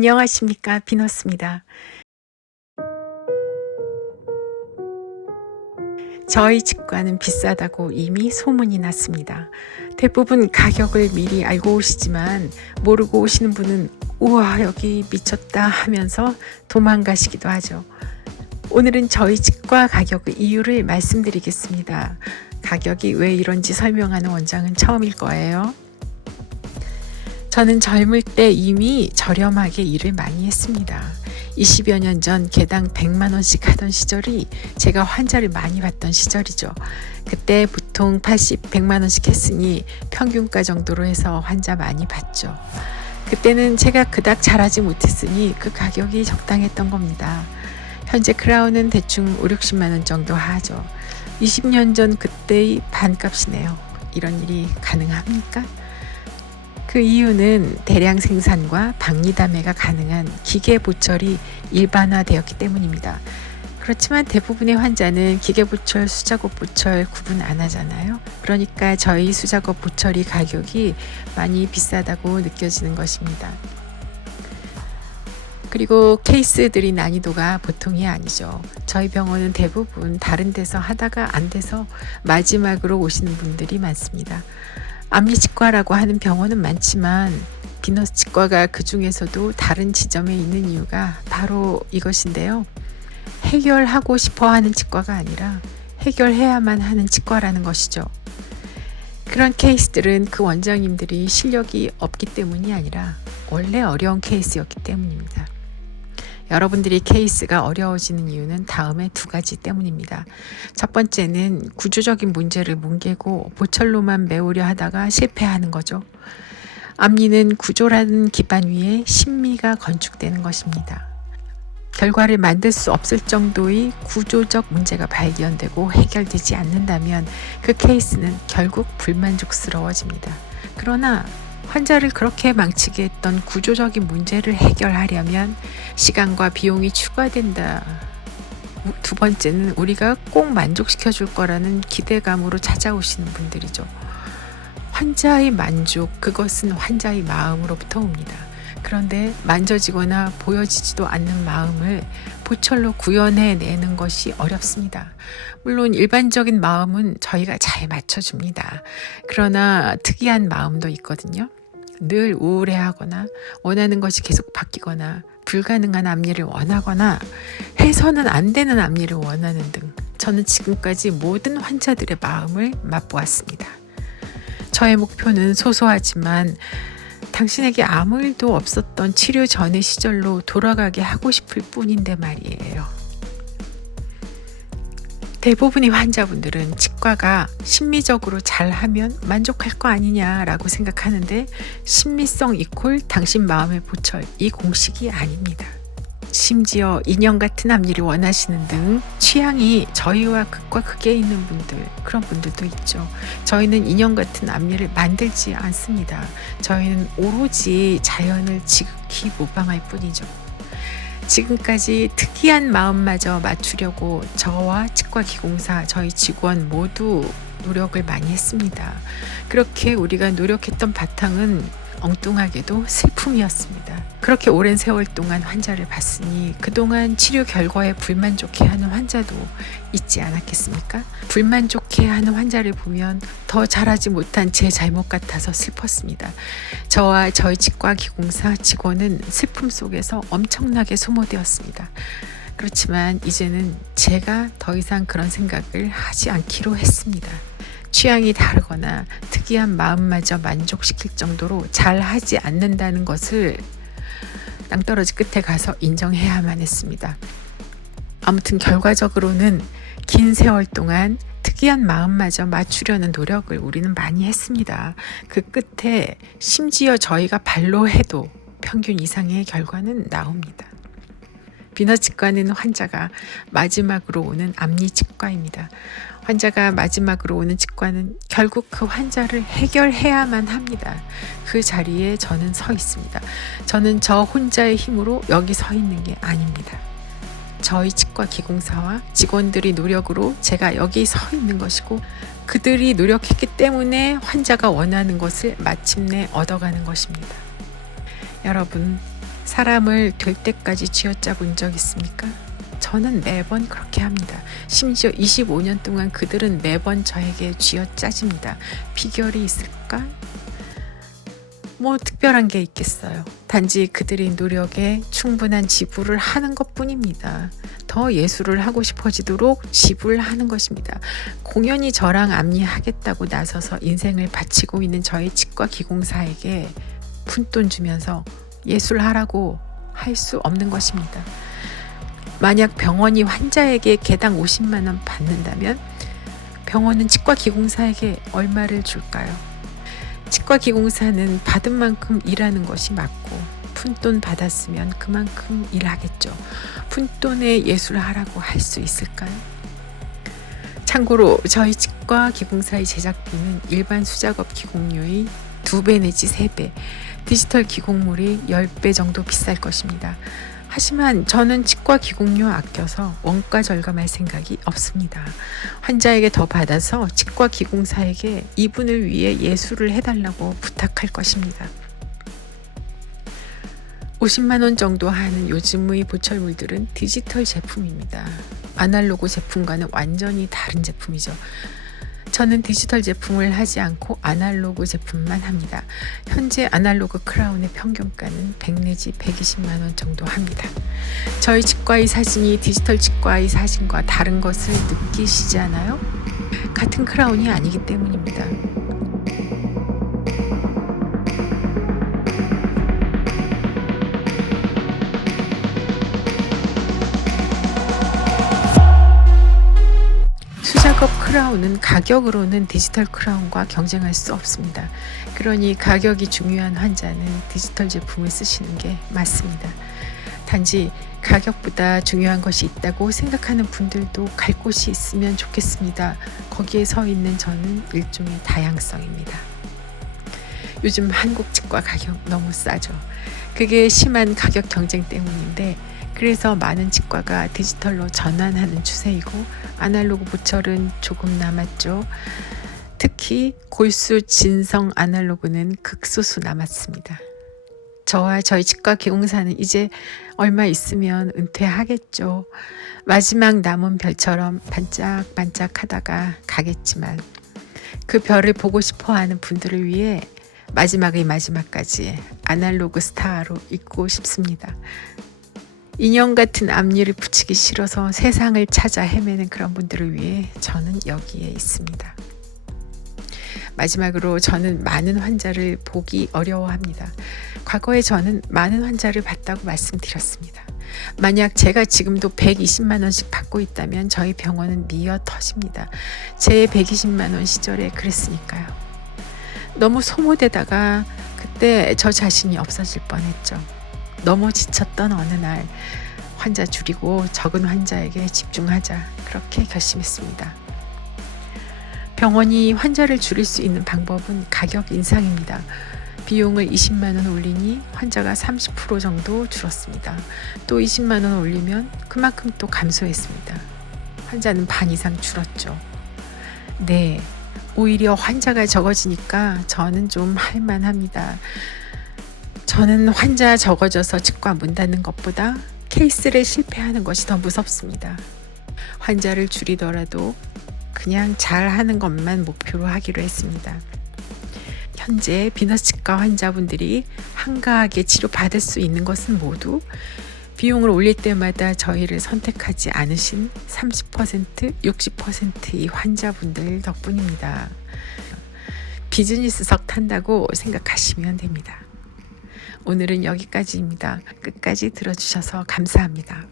안녕하십니까, 비너스입니다. 저희 치과는 비싸다고 이미 소문이 났습니다. 대부분 가격을 미리 알고 오시지만 모르고 오시는 분은 우와 여기 미쳤다 하면서 도망가시기도 하죠. 오늘은 저희 치과 가격 이유를 말씀드리겠습니다. 가격이 왜 이런지 설명하는 원장은 처음일 거예요. 저는 젊을 때 이미 저렴하게 일을 많이 했습니다. 20여 년 전 개당 100만 원씩 하던 시절이 제가 환자를 많이 봤던 시절이죠. 그때 보통 80, 100만 원씩 했으니 평균가 정도로 해서 환자 많이 봤죠. 그때는 제가 그닥 잘하지 못했으니 그 가격이 적당했던 겁니다. 현재 크라운은 대충 5, 60만 원 정도 하죠. 20년 전 그때의 반값이네요. 이런 일이 가능합니까? 그 이유는 대량 생산과 박리담회가 가능한 기계 보철이 일반화되었기 때문입니다. 그렇지만 대부분의 환자는 기계 보철, 수작업 보철 구분 안 하잖아요. 그러니까 저희 수작업 보철이 가격이 많이 비싸다고 느껴지는 것입니다. 그리고 케이스들이 난이도가 보통이 아니죠. 저희 병원은 대부분 다른 데서 하다가 안 돼서 마지막으로 오시는 분들이 많습니다. 암리치과라고 하는 병원은 많지만 비너스 치과가 그 중에서도 다른 지점에 있는 이유가 바로 이것인데요. 해결하고 싶어 하는 치과가 아니라 해결해야만 하는 치과라는 것이죠. 그런 케이스들은 그 원장님들이 실력이 없기 때문이 아니라 원래 어려운 케이스였기 때문입니다. 여러분들이 케이스가 어려워지는 이유는 다음에 두 가지 때문입니다. 첫 번째는 구조적인 문제를 뭉개고 보철로만 메우려 하다가 실패하는 거죠. 앞니는 구조라는 기반 위에 심미가 건축되는 것입니다. 결과를 만들 수 없을 정도의 구조적 문제가 발견되고 해결되지 않는다면 그 케이스는 결국 불만족스러워집니다. 그러나 환자를 그렇게 망치게 했던 구조적인 문제를 해결하려면 시간과 비용이 추가된다. 두 번째는 우리가 꼭 만족시켜 줄 거라는 기대감으로 찾아오시는 분들이죠. 환자의 만족, 그것은 환자의 마음으로부터 옵니다. 그런데 만져지거나 보여지지도 않는 마음을 보철로 구현해내는 것이 어렵습니다. 물론 일반적인 마음은 저희가 잘 맞춰줍니다. 그러나 특이한 마음도 있거든요. 늘 우울해하거나 원하는 것이 계속 바뀌거나 불가능한 앞니를 원하거나 해서는 안 되는 앞니를 원하는 등 저는 지금까지 모든 환자들의 마음을 맛보았습니다. 저의 목표는 소소하지만 당신에게 아무 일도 없었던 치료 전의 시절로 돌아가게 하고 싶을 뿐인데 말이에요. 대부분의 환자분들은 치과가 심미적으로 잘하면 만족할 거 아니냐라고 생각하는데 심미성 이퀄 당신 마음의 보철, 이 공식이 아닙니다. 심지어 인형 같은 앞니를 원하시는 등 취향이 저희와 극과 극에 있는 분들, 그런 분들도 있죠. 저희는 인형 같은 앞니를 만들지 않습니다. 저희는 오로지 자연을 지극히 모방할 뿐이죠. 지금까지 특이한 마음마저 맞추려고 저와 치과기공사, 저희 직원 모두 노력을 많이 했습니다. 그렇게 우리가 노력했던 바탕은 엉뚱하게도 슬픔이었습니다. 그렇게 오랜 세월 동안 환자를 봤으니 그동안 치료 결과에 불만족해하는 환자도 있지 않았겠습니까? 불만족해하는 환자를 보면 더 잘하지 못한 제 잘못 같아서 슬펐습니다. 저와 저희 치과기공사 직원은 슬픔 속에서 엄청나게 소모되었습니다. 그렇지만 이제는 제가 더 이상 그런 생각을 하지 않기로 했습니다. 취향이 다르거나 특이한 마음마저 만족시킬 정도로 잘하지 않는다는 것을 낭떠러지 끝에 가서 인정해야만 했습니다. 아무튼 결과적으로는 긴 세월 동안 특이한 마음마저 맞추려는 노력을 우리는 많이 했습니다. 그 끝에 심지어 저희가 발로 해도 평균 이상의 결과는 나옵니다. 비너치과는 환자가 마지막으로 오는 앞니치과입니다. 환자가 마지막으로 오는 치과는 결국 그 환자를 해결해야만 합니다. 그 자리에 저는 서 있습니다. 저는 저 혼자의 힘으로 여기 서 있는 게 아닙니다. 저희 치과 기공사와 직원들이 노력으로 제가 여기 서 있는 것이고 그들이 노력했기 때문에 환자가 원하는 것을 마침내 얻어가는 것입니다. 여러분, 사람을 될 때까지 쥐어짜 본 적 있습니까? 저는 매번 그렇게 합니다. 심지어 25년 동안 그들은 매번 저에게 쥐어짜집니다. 비결이 있을까? 뭐 특별한 게 있겠어요. 단지 그들의 노력에 충분한 지불을 하는 것뿐입니다. 더 예술을 하고 싶어지도록 지불하는 것입니다. 공연히 저랑 암리하겠다고 나서서 인생을 바치고 있는 저희 치과 기공사에게 푼돈 주면서 예술하라고 할 수 없는 것입니다. 만약 병원이 환자에게 개당 50만 원 받는다면 병원은 치과 기공사에게 얼마를 줄까요? 치과 기공사는 받은 만큼 일하는 것이 맞고 푼돈 받았으면 그만큼 일하겠죠. 푼돈에 예술하라고 할 수 있을까요? 참고로 저희 치과 기공사의 제작비는 일반 수작업 기공료의 2배 내지 3배, 디지털 기공물이 10배 정도 비쌀 것입니다. 하지만 저는 치과 기공료 아껴서 원가 절감할 생각이 없습니다. 환자에게 더 받아서 치과 기공사에게 이분을 위해 예술을 해달라고 부탁할 것입니다. 50만 원 정도 하는 요즘의 보철물들은 디지털 제품입니다. 아날로그 제품과는 완전히 다른 제품이죠. 저는 디지털 제품을 하지 않고 아날로그 제품만 합니다. 현재 아날로그 크라운의 평균가는 100 내지 120만 원 정도 합니다. 저희 치과의 사진이 디지털 치과의 사진과 다른 것을 느끼시지 않아요? 같은 크라운이 아니기 때문입니다. 수작업 크라운은 가격으로는 디지털 크라운과 경쟁할 수 없습니다. 그러니 가격이 중요한 환자는 디지털 제품을 쓰시는 게 맞습니다. 단지 가격보다 중요한 것이 있다고 생각하는 분들도 갈 곳이 있으면 좋겠습니다. 거기에 서 있는 저는 일종의 다양성입니다. 요즘 한국 치과 가격 너무 싸죠. 그게 심한 가격 경쟁 때문인데 그래서 많은 치과가 디지털로 전환하는 추세이고 아날로그 보철은 조금 남았죠. 특히 골수 진성 아날로그는 극소수 남았습니다. 저와 저희 치과 기공사는 이제 얼마 있으면 은퇴하겠죠. 마지막 남은 별처럼 반짝반짝 하다가 가겠지만 그 별을 보고 싶어하는 분들을 위해 마지막의 마지막까지 아날로그 스타로 있고 싶습니다. 인형 같은 앞니를 붙이기 싫어서 세상을 찾아 헤매는 그런 분들을 위해 저는 여기에 있습니다. 마지막으로 저는 많은 환자를 보기 어려워합니다. 과거에 저는 많은 환자를 봤다고 말씀드렸습니다. 만약 제가 지금도 120만 원씩 받고 있다면 저희 병원은 미어 터집니다. 제 120만 원 시절에 그랬으니까요. 너무 소모되다가 그때 저 자신이 없어질 뻔했죠. 너무 지쳤던 어느 날 환자 줄이고 적은 환자에게 집중하자 그렇게 결심했습니다. 병원이 환자를 줄일 수 있는 방법은 가격 인상입니다. 비용을 20만 원 올리니 환자가 30% 정도 줄었습니다. 또 20만 원 올리면 그만큼 또 감소했습니다. 환자는 반 이상 줄었죠. 네, 오히려 환자가 적어지니까 저는 좀 할만합니다. 저는 환자 적어져서 치과 문 닫는 것보다 케이스를 실패하는 것이 더 무섭습니다. 환자를 줄이더라도 그냥 잘하는 것만 목표로 하기로 했습니다. 현재 비너스치과 환자분들이 한가하게 치료받을 수 있는 것은 모두 비용을 올릴 때마다 저희를 선택하지 않으신 30%, 60%의 환자분들 덕분입니다. 비즈니스석 탄다고 생각하시면 됩니다. 오늘은 여기까지입니다. 끝까지 들어주셔서 감사합니다.